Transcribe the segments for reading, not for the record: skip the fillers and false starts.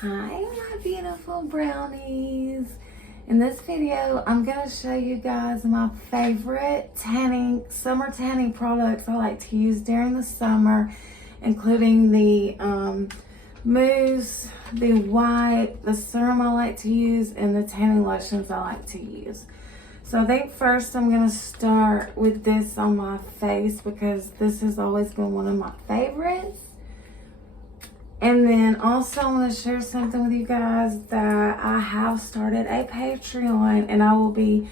Hi, my beautiful brownies. In this video, I'm going to show you guys my favorite summer tanning products I like to use during the summer, including the mousse, the white, the serum I like to use, and the tanning lotions I like to use. So I think first I'm going to start with this on my face because this has always been one of my favorites. And then also I want to share something with you guys that I have started a Patreon, and I will be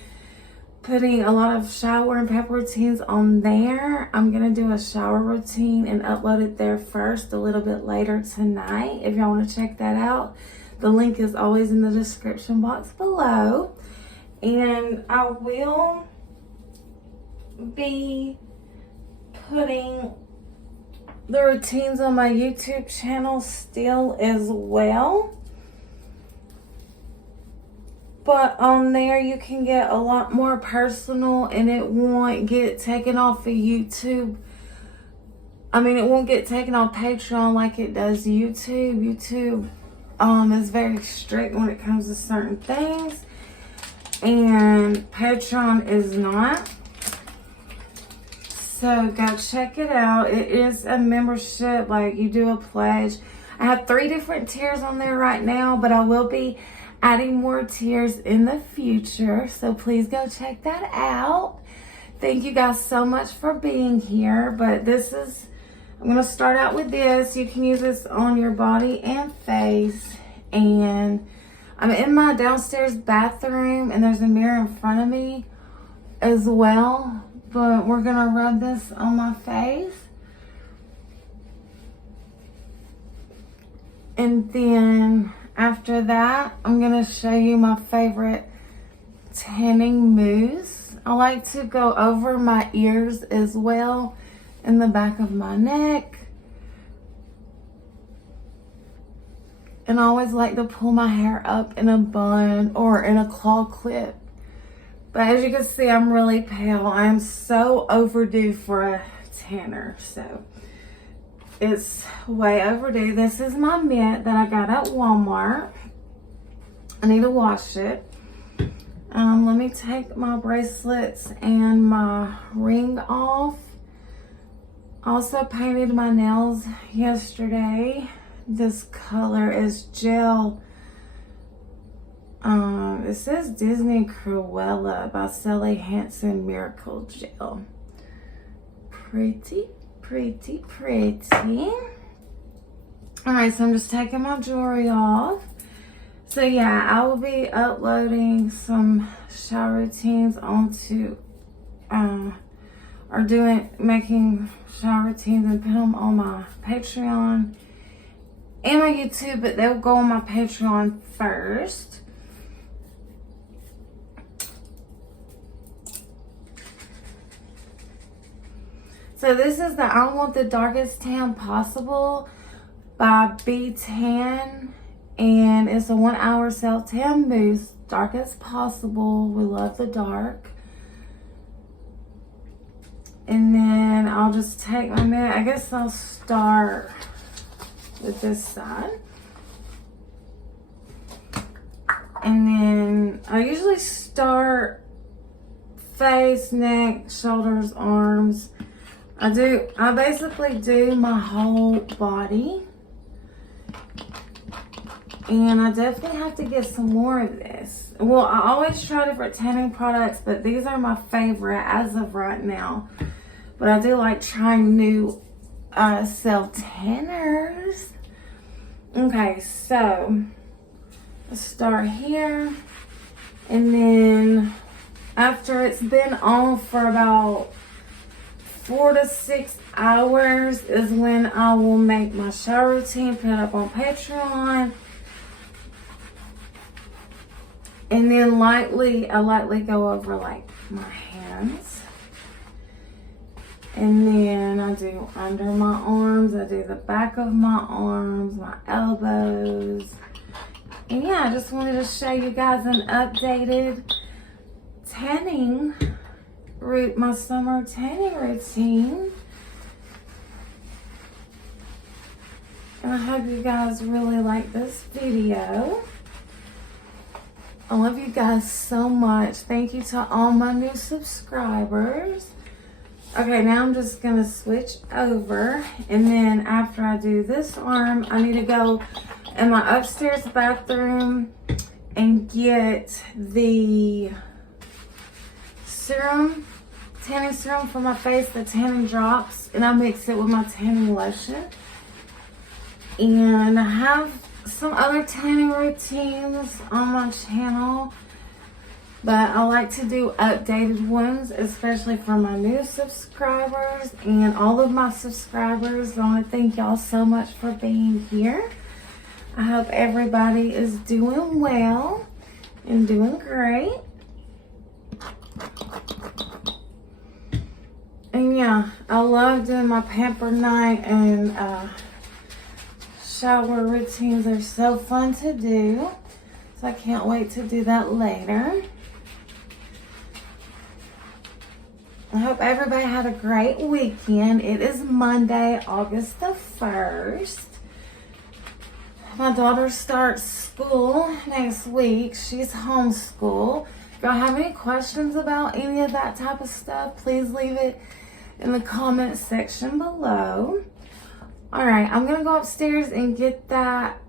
putting a lot of shower and pep routines on there. I'm going to do a shower routine and upload it there first a little bit later tonight. If y'all want to check that out, the link is always in the description box below. And I will be putting the routines on my YouTube channel still as well. But on there you can get a lot more personal, and it won't get taken off of YouTube. I mean, it won't get taken off Patreon like it does YouTube. YouTube is very strict when it comes to certain things, and Patreon is not. So go check it out. It is a membership, like you do a pledge. I have 3 different tiers on there right now, but I will be adding more tiers in the future. So please go check that out. Thank you guys so much for being here. But I'm going to start out with this. You can use this on your body and face. And I'm in my downstairs bathroom, and there's a mirror in front of me as well. But we're going to rub this on my face. And then after that, I'm going to show you my favorite tanning mousse. I like to go over my ears as well, in the back of my neck. And I always like to pull my hair up in a bun or in a claw clip. But as you can see, I'm really pale. I am so overdue for a tanner. So it's way overdue. This is my mitt that I got at Walmart. I need to wash it. Let me take my bracelets and my ring off. Also painted my nails yesterday. This color is gel. It says Disney Cruella by Sally Hansen Miracle Gel. Pretty, pretty, pretty. Alright, so I'm just taking my jewelry off. So yeah, I will be uploading some shower routines onto, making shower routines and put them on my Patreon and my YouTube, but they'll go on my Patreon first. So this is the I Want the Darkest Tan Possible by B-Tan, and it's a 1-hour self-tan mousse, dark as possible. We love the dark. And then I'll just take my minute. I guess I'll start with this side. And then I usually start face, neck, shoulders, arms. I basically do my whole body. And I definitely have to get some more of this. Well, I always try different tanning products, but these are my favorite as of right now. But I do like trying new self-tanners. Okay, so let's start here. And then after it's been on for about 4 to 6 hours is when I will make my shower routine, put it up on Patreon. And then I lightly go over like my hands. And then I do under my arms, I do the back of my arms, my elbows. And yeah, I just wanted to show you guys an updated my summer tanning routine. And I hope you guys really like this video. I love you guys so much. Thank you to all my new subscribers. Okay, now I'm just gonna switch over, and then after I do this arm, I need to go in my upstairs bathroom and get the serum, tanning serum for my face, the tanning drops, and I mix it with my tanning lotion. And I have some other tanning routines on my channel, but I like to do updated ones, especially for my new subscribers and all of my subscribers. I want to thank y'all so much for being here. I hope everybody is doing well and doing great. And yeah, I love doing my pamper night and shower routines. They're so fun to do. So I can't wait to do that later. I hope everybody had a great weekend. It is Monday, August the 1st. My daughter starts school next week. She's homeschooled. If y'all have any questions about any of that type of stuff, please leave it in the comment section below. Alright, I'm going to go upstairs and get that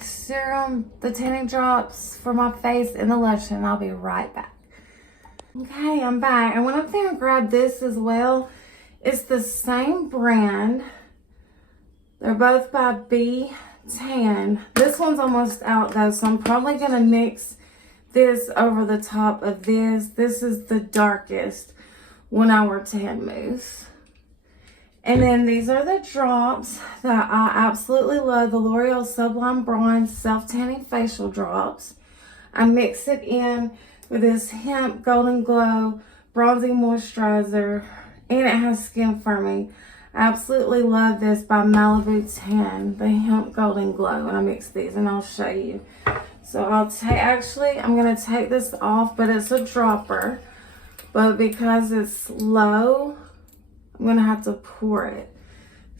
serum, the tanning drops for my face and the lotion. I'll be right back. Okay, I'm back. I went up there and grabbed this as well. It's the same brand. They're both by B10. This one's almost out though, so I'm probably going to mix this over the top of this. This is the darkest 1 Hour Tan Mousse. And then these are the drops that I absolutely love. The L'Oreal Sublime Bronze Self Tanning Facial Drops. I mix it in with this Hemp Golden Glow Bronzing Moisturizer. And it has skin firming. I absolutely love this by Malibu Tan. The Hemp Golden Glow. And I mix these and I'll show you. So I'm going to take this off. But it's a dropper. But because it's low, I'm going to have to pour it.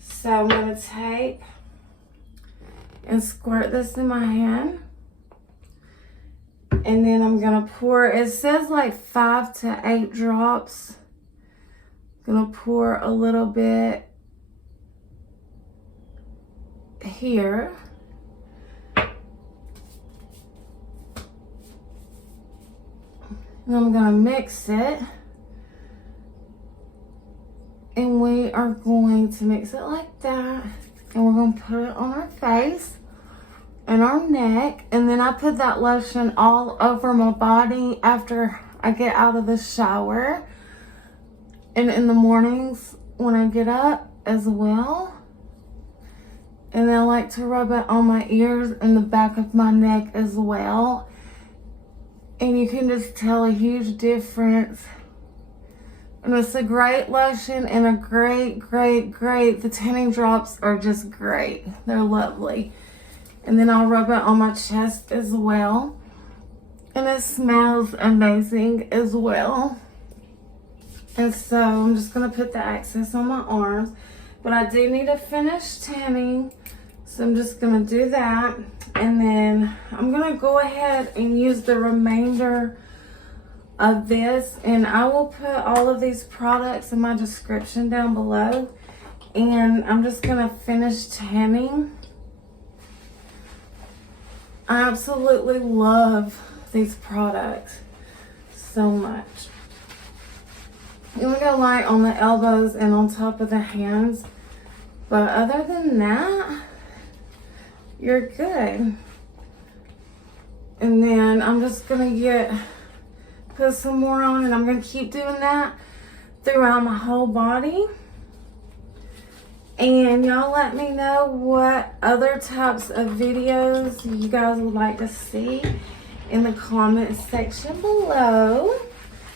So I'm going to take and squirt this in my hand. And then I'm going to pour, it says like 5 to 8 drops. I'm going to pour a little bit here. And I'm going to mix it. And we are going to mix it like that. And we're going to put it on our face and our neck. And then I put that lotion all over my body after I get out of the shower. And in the mornings when I get up as well. And then I like to rub it on my ears and the back of my neck as well. And you can just tell a huge difference. And it's a great lotion and a great, the tanning drops are just great. They're lovely. And then I'll rub it on my chest as well. And it smells amazing as well. And so I'm just going to put the excess on my arms. But I do need to finish tanning. So I'm just going to do that. And then I'm going to go ahead and use the remainder of this. And I will put all of these products in my description down below. And I'm just going to finish tanning. I absolutely love these products so much. And we go light on the elbows and on top of the hands. But other than that, you're good. And then I'm just going to put some more on, and I'm going to keep doing that throughout my whole body. And y'all let me know what other types of videos you guys would like to see in the comment section below.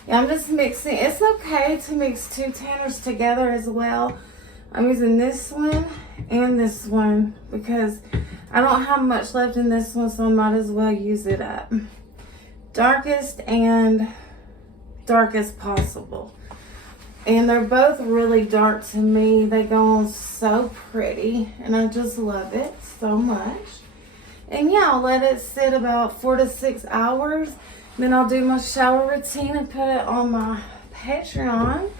Yeah, I'm just mixing. It's okay to mix 2 tanners together as well. I'm using this one and this one because I don't have much left in this one, so I might as well use it up. Darkest and darkest possible. And they're both really dark to me. They go on so pretty, and I just love it so much. And yeah, I'll let it sit about 4 to 6 hours. Then I'll do my shower routine and put it on my Patreon.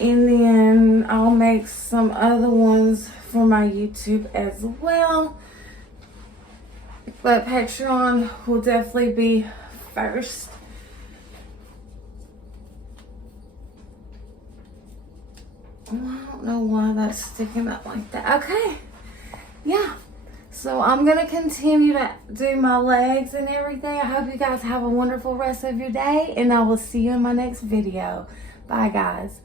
And then I'll make some other ones for my YouTube as well. But Patreon will definitely be first. Oh, I don't know why that's sticking up like that. Okay. Yeah. So I'm going to continue to do my legs and everything. I hope you guys have a wonderful rest of your day. And I will see you in my next video. Bye, guys.